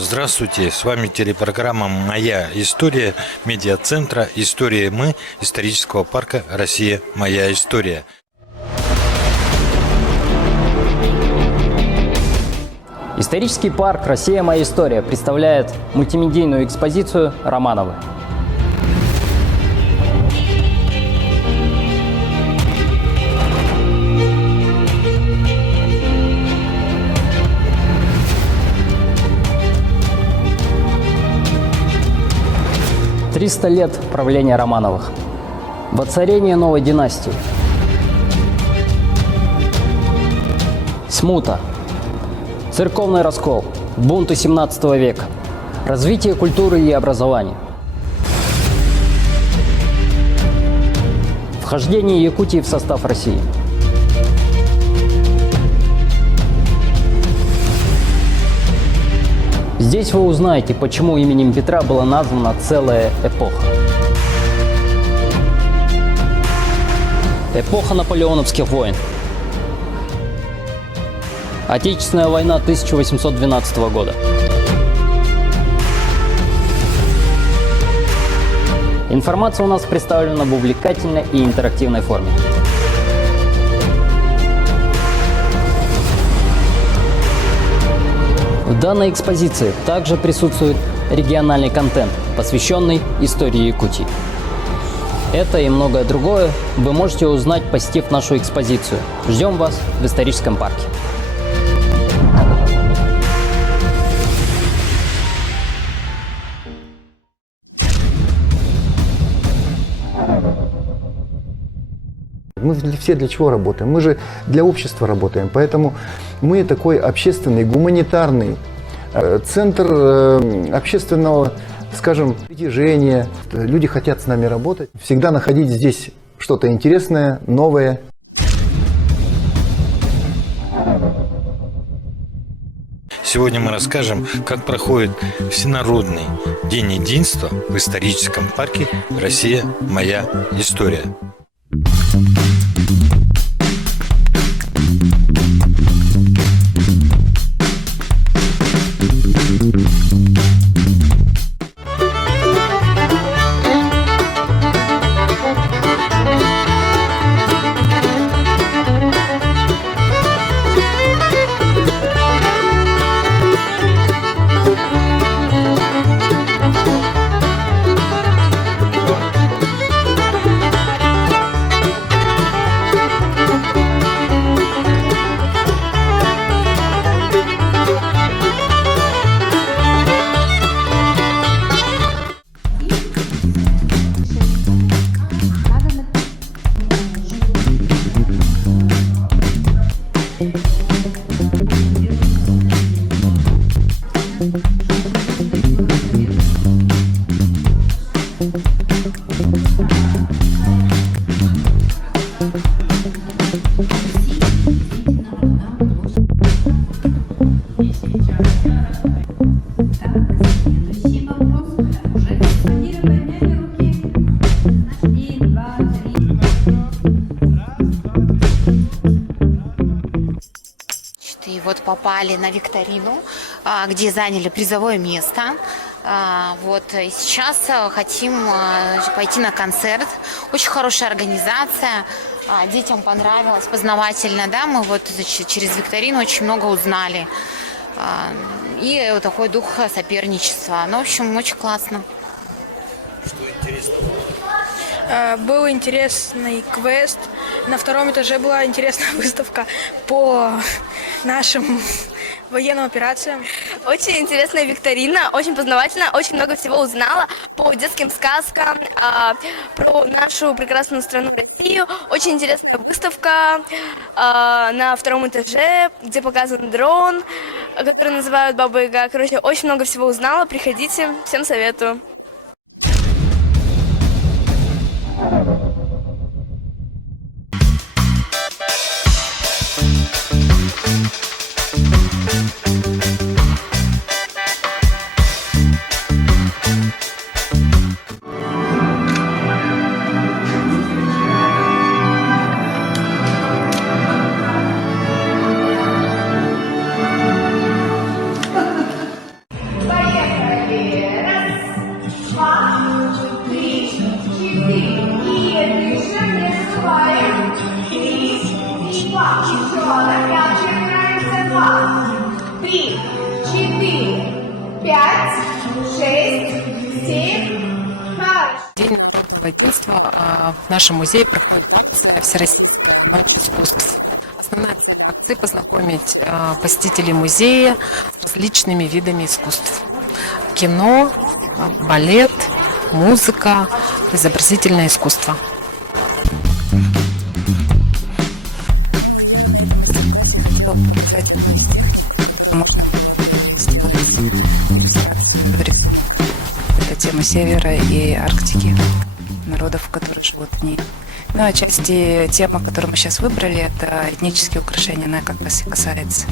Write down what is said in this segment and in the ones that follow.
Здравствуйте, с вами телепрограмма «Моя история» медиацентра «История мы» исторического парка «Россия. Моя история». Исторический парк «Россия. Моя история» представляет мультимедийную экспозицию «Романовы». «300 лет правления Романовых. Воцарение новой династии. Смута. Церковный раскол. Бунты 17 века. Развитие культуры и образования. Вхождение Якутии в состав России. Здесь вы узнаете, почему именем Петра была названа целая эпоха. Эпоха наполеоновских войн. Отечественная война 1812 года. Информация у нас представлена в увлекательной и интерактивной форме. В данной экспозиции также присутствует региональный контент, посвященный истории Якутии. Это и многое другое вы можете узнать, посетив нашу экспозицию. Ждем вас в историческом парке. Мы все для чего работаем? Мы же для общества работаем. Поэтому мы такой общественный, гуманитарный центр общественного, скажем, притяжения. Люди хотят с нами работать. Всегда находить здесь что-то интересное, новое. Сегодня мы расскажем, как проходит Всенародный день единства в историческом парке «Россия. Моя история». И вот попали на викторину, где заняли призовое место. Вот и сейчас хотим пойти на концерт. Очень хорошая организация. Детям понравилось, познавательно, да, мы вот через викторину очень много узнали. И вот такой дух соперничества. Ну, в общем, очень классно. Что интересно? Был интересный квест. На втором этаже была интересная выставка по нашим военным операциям. Очень интересная викторина, очень познавательно, очень много всего узнала по детским сказкам, про нашу прекрасную страну Россию. Очень интересная выставка на втором этаже, где показан дрон, который называют Баба Яга. Короче, очень много всего узнала. Приходите, всем советую. в нашем музее проходит всероссийская искусств. Основная акция – познакомить посетителей музея с различными видами искусств. Кино, балет, музыка, изобразительное искусство. Это тема Севера и Арктики, народов, которые живут в ней. Ну, а отчасти тема, которую мы сейчас выбрали, это этнические украшения, она как раз и касается.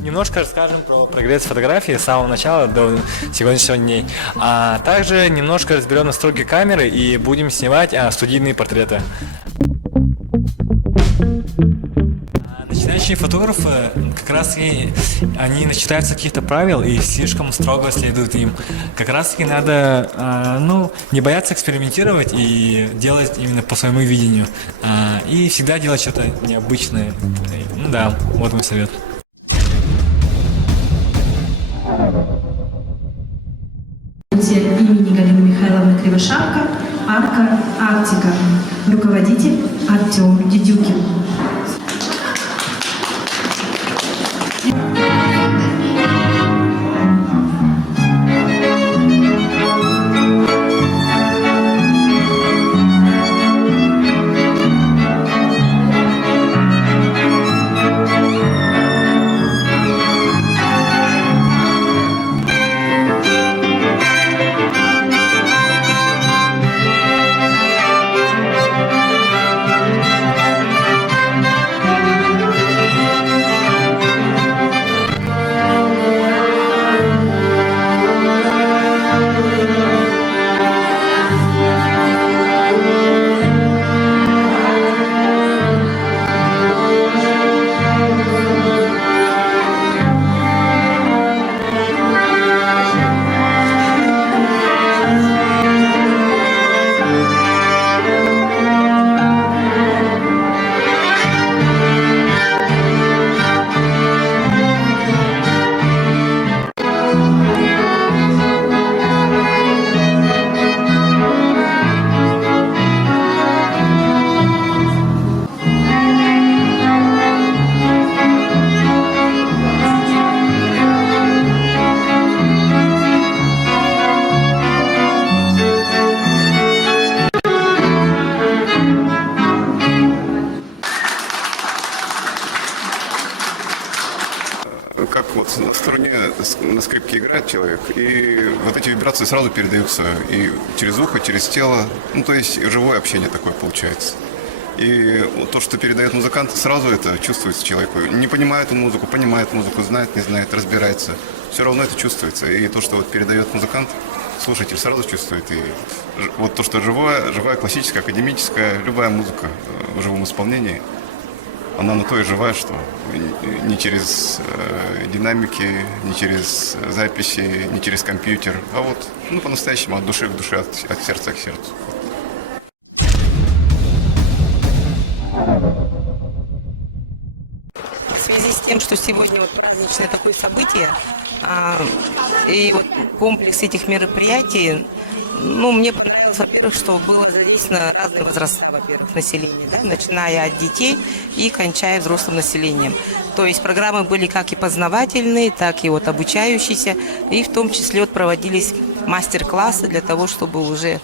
Немножко расскажем про прогресс фотографии с самого начала до сегодняшнего дня. А также немножко разберем настройки камеры и будем снимать студийные портреты. Начинающие фотографы как раз они начитаются каких-то правил и слишком строго следуют им. Как раз таки надо не бояться экспериментировать и делать именно по своему видению. И всегда делать что-то необычное. Ну да, вот мой совет. Имени Галины Михайловны Кривошапка, арка «Арктика». Руководитель Артем Дедюкин. Как вот на струне, на скрипке играет человек, и вот эти вибрации сразу передаются и через ухо, через тело, ну то есть живое общение такое получается. И вот то, что передает музыкант, сразу это чувствуется человеку. Не понимает он музыку, понимает музыку, знает, не знает, разбирается. Все равно это чувствуется. И то, что вот передает музыкант, слушатель сразу чувствует. И вот то, что живая, классическая, академическая, любая музыка в живом исполнении, она на то и живая, что не через динамики, не через записи, не через компьютер, а вот по-настоящему от души к душе, от сердца к сердцу. В связи с тем, что сегодня вот праздничное такое событие, и вот комплекс этих мероприятий, мне понравилось, во-первых, что было задействовано разные возраста, во-первых, населения, да, начиная от детей и кончая взрослым населением. То есть программы были как и познавательные, так и вот обучающиеся, и в том числе вот проводились мастер-классы для того, чтобы уже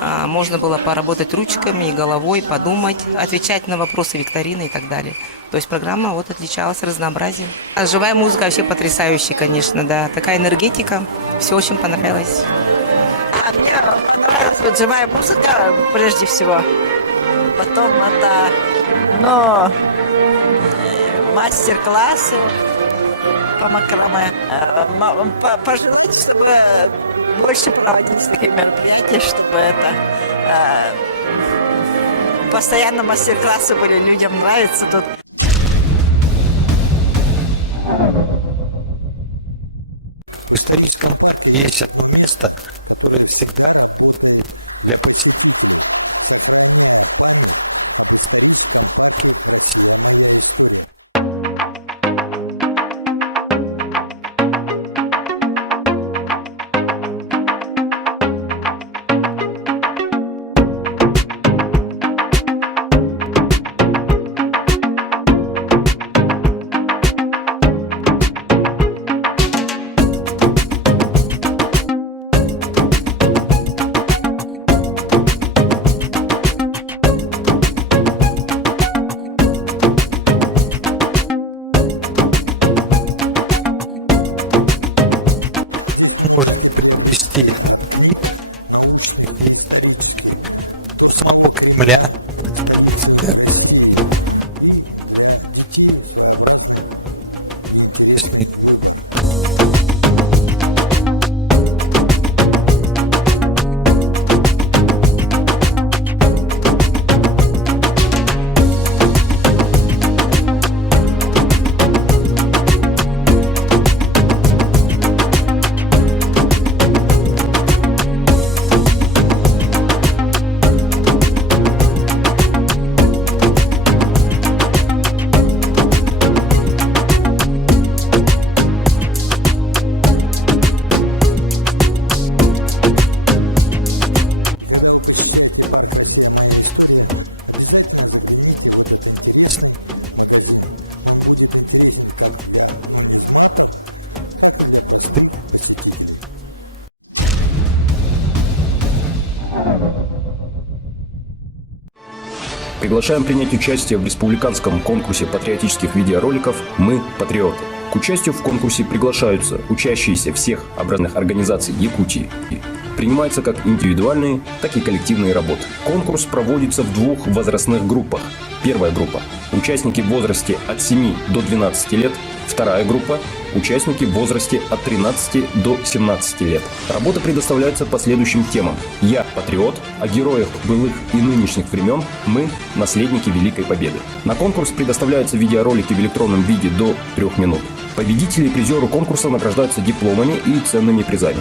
можно было поработать ручками и головой, подумать, отвечать на вопросы викторины и так далее. То есть программа вот отличалась разнообразием. А живая музыка вообще потрясающая, конечно, да. Такая энергетика, все очень понравилось. Мне понравилась вот живая музыка прежде всего. Потом это, мастер-классы по макраме. Пожелать, чтобы больше проводились такие мероприятия, чтобы постоянно мастер-классы были, людям нравится тут. В историческом парке есть одно место, которое всегда для посетителей. Земля. Приглашаем принять участие в республиканском конкурсе патриотических видеороликов «Мы – патриоты». К участию в конкурсе приглашаются учащиеся всех образных организаций Якутии. Принимаются как индивидуальные, так и коллективные работы. Конкурс проводится в двух возрастных группах. Первая группа – участники в возрасте от 7 до 12 лет. Вторая группа – участники в возрасте от 13 до 17 лет. Работа предоставляется по следующим темам. «Я – патриот», о героях былых и нынешних времен, «Мы – наследники Великой Победы». На конкурс предоставляются видеоролики в электронном виде до 3 минут. Победители и призеры конкурса награждаются дипломами и ценными призами.